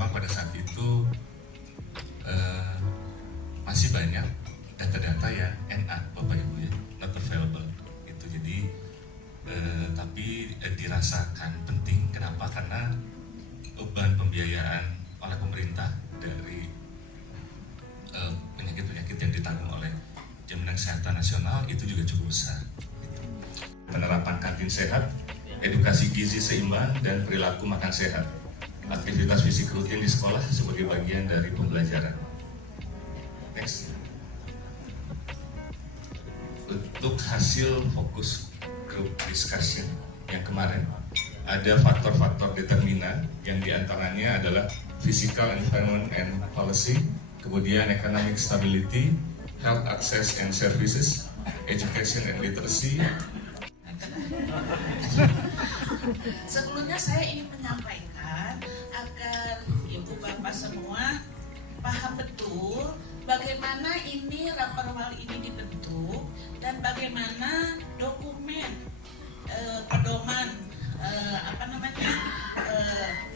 memang pada saat itu masih banyak data-data yang NA, Bapak Ibu ya, not available. Itu jadi tapi dirasakan penting. Kenapa? Karena beban pembiayaan oleh pemerintah dari penyakit-penyakit yang ditanggung oleh Jaminan Kesehatan Nasional itu juga cukup besar. Penerapan kantin sehat, edukasi gizi seimbang, dan perilaku makan sehat. Aktivitas fisik rutin di sekolah sebagai bagian dari pembelajaran. Next. Untuk hasil fokus group discussion yang kemarin, ada faktor-faktor determinan yang diantaranya adalah physical environment and policy, kemudian economic stability, health access and services, education and literacy. Sebelumnya saya ingin menyampaikan agar Ibu Bapak semua paham betul bagaimana ini Raperwal ini dibentuk dan bagaimana dokumen pedoman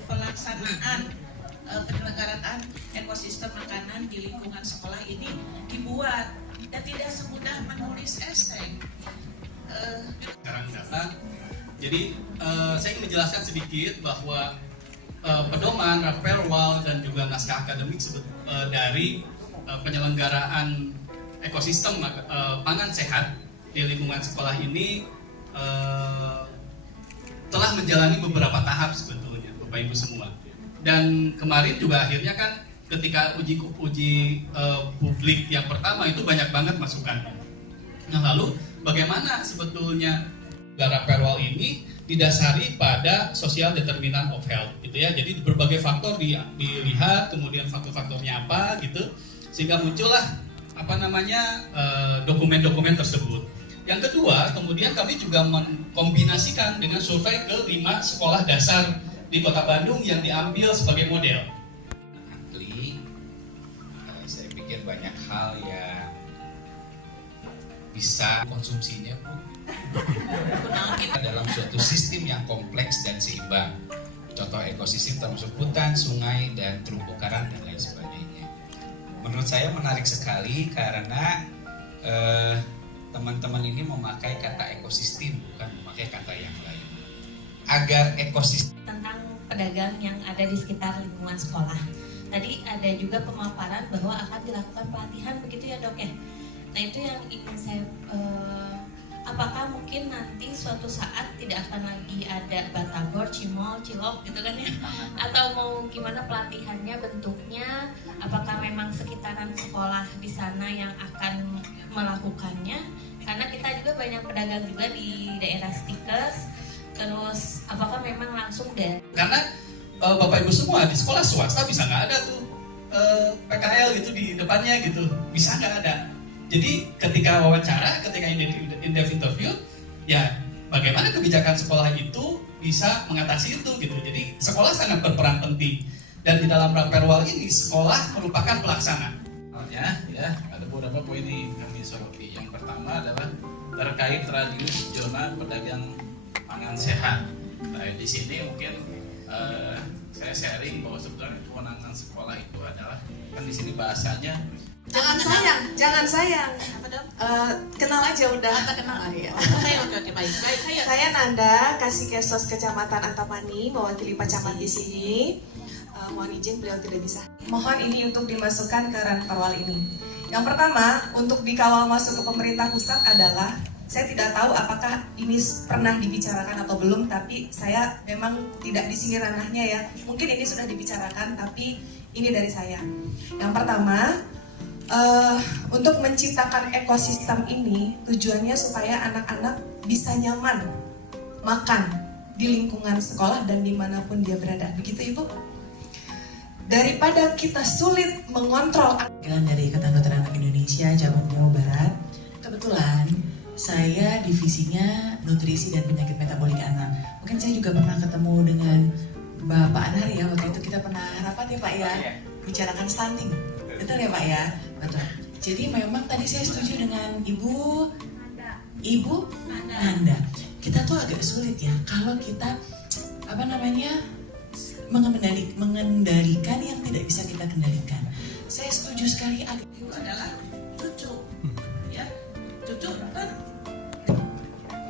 pelaksanaan penyelenggaraan ekosistem makanan di lingkungan sekolah ini dibuat dan tidak semudah menulis esai. Sekarang data. Jadi saya ingin menjelaskan sedikit bahwa pedoman, Raperwal dan juga naskah akademik dari penyelenggaraan ekosistem pangan sehat di lingkungan sekolah ini telah menjalani beberapa tahap sebetulnya, Bapak Ibu semua. Dan kemarin juga akhirnya kan ketika uji publik yang pertama itu banyak banget masukannya. Nah lalu bagaimana sebetulnya Raperwal ini didasari pada social determinant of health gitu ya. Jadi berbagai faktor dilihat, kemudian faktor-faktornya apa gitu, sehingga muncullah dokumen-dokumen tersebut. Yang kedua, kemudian kami juga mengkombinasikan dengan survei ke 5 sekolah dasar di Kota Bandung yang diambil sebagai model. Saya pikir banyak hal yang bisa konsumsinya dalam suatu sistem yang kompleks dan seimbang. Contoh ekosistem termasuk hutan, sungai, dan terumbu karang dan lain sebagainya. Menurut saya menarik sekali karena teman-teman ini memakai kata ekosistem, bukan memakai kata yang lain. Agar ekosistem tentang pedagang yang ada di sekitar lingkungan sekolah. Tadi ada juga pemaparan bahwa akan dilakukan pelatihan, begitu ya Dok ya? Nah itu yang ingin saya, apakah mungkin nanti suatu saat tidak akan lagi ada batagor, cimol, cilok gitu kan ya? Atau mau gimana pelatihannya, bentuknya? Apakah memang sekitaran sekolah di sana yang akan melakukannya? Karena kita juga banyak pedagang juga di daerah Stikes. Terus apakah memang langsung dari? Karena Bapak Ibu semua di sekolah swasta bisa nggak ada tuh PKL gitu di depannya gitu, bisa nggak ada. Jadi ketika wawancara, ketika in-depth interview, ya bagaimana kebijakan sekolah itu bisa mengatasi itu gitu. Jadi sekolah sangat berperan penting dan di dalam Raperwal ini sekolah merupakan pelaksana. Ya ada beberapa poin yang kami soroti. Yang pertama adalah terkait radius zona pedagang pangan sehat. Nah di sini mungkin saya sharing bahwa sebetulnya kewenangan sekolah itu adalah kan di sini bahasanya Jangan sayang. Kenal aja udah. Kenal. Iya. Oke, baik. Saya Nanda, Kasikesos Kecamatan Antapani, mewakili Pak Camat di sini. Mohon izin beliau tidak bisa. Mohon ini untuk dimasukkan ke Raperwal ini. Yang pertama, untuk dikawal masuk ke pemerintah pusat adalah saya tidak tahu apakah ini pernah dibicarakan atau belum, tapi saya memang tidak di sini ranahnya ya. Mungkin ini sudah dibicarakan, tapi ini dari saya. Yang pertama, untuk menciptakan ekosistem ini tujuannya supaya anak-anak bisa nyaman makan di lingkungan sekolah dan dimanapun dia berada. Begitu Ibu? Daripada kita sulit mengontrol. Dari Ikatan Dokter Anak Indonesia cabang Jawa Barat. Kebetulan saya divisinya nutrisi dan penyakit metabolik anak. Mungkin saya juga pernah ketemu dengan Bapak Anar ya, waktu itu kita pernah rapat ya Pak ya, bicarakan stunting. Betul ya Pak ya? Betul. Jadi memang tadi saya setuju dengan Ibu Nanda. Kita tuh agak sulit ya kalau kita mengendalikan yang tidak bisa kita kendalikan. Saya setuju sekali. Itu adalah cucu, ya cucu kan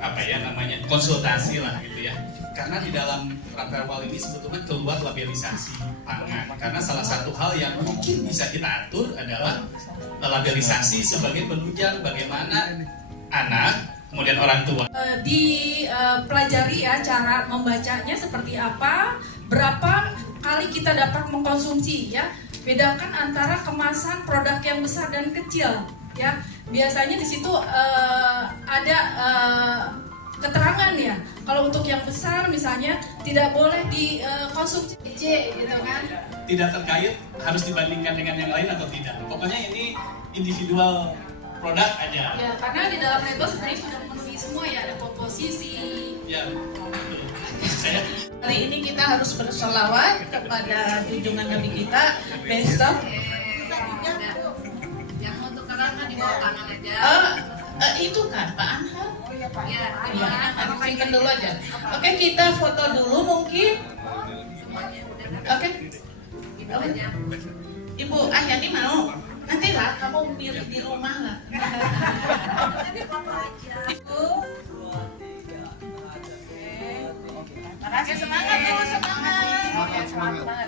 apa ya namanya konsultasi lah gitu ya. Karena di dalam Rapperwal ini sebetulnya keluar labelisasi pangan. Karena salah satu hal yang mungkin bisa kita atur adalah labelisasi sebagai penunjang bagaimana anak kemudian orang tua dipelajari ya cara membacanya seperti apa, berapa kali kita dapat mengkonsumsi ya. Bedakan antara kemasan produk yang besar dan kecil ya. Biasanya di situ ada keterangan ya. Kalau untuk yang besar misalnya tidak boleh dikonsumsi gitu kan. tidak terkait harus dibandingkan dengan yang lain atau tidak. Pokoknya ini individual produk aja. Ya, karena di dalam label sebenarnya sudah memenuhi semua ya, ada komposisi. Ya, betul. Saya hari ini kita harus bersolawat kepada junjungan Nabi kita. Besok yang untuk karangan di bawah tangan aja. itu kan Pak Anhar. Ya, Simpen dulu aja. Oke, kita foto dulu mungkin. semuanya udah. Oke. Ibu Ahyani mau? Nantilah kamu milih di rumah lah. Itu. Makasih semangat, semangat.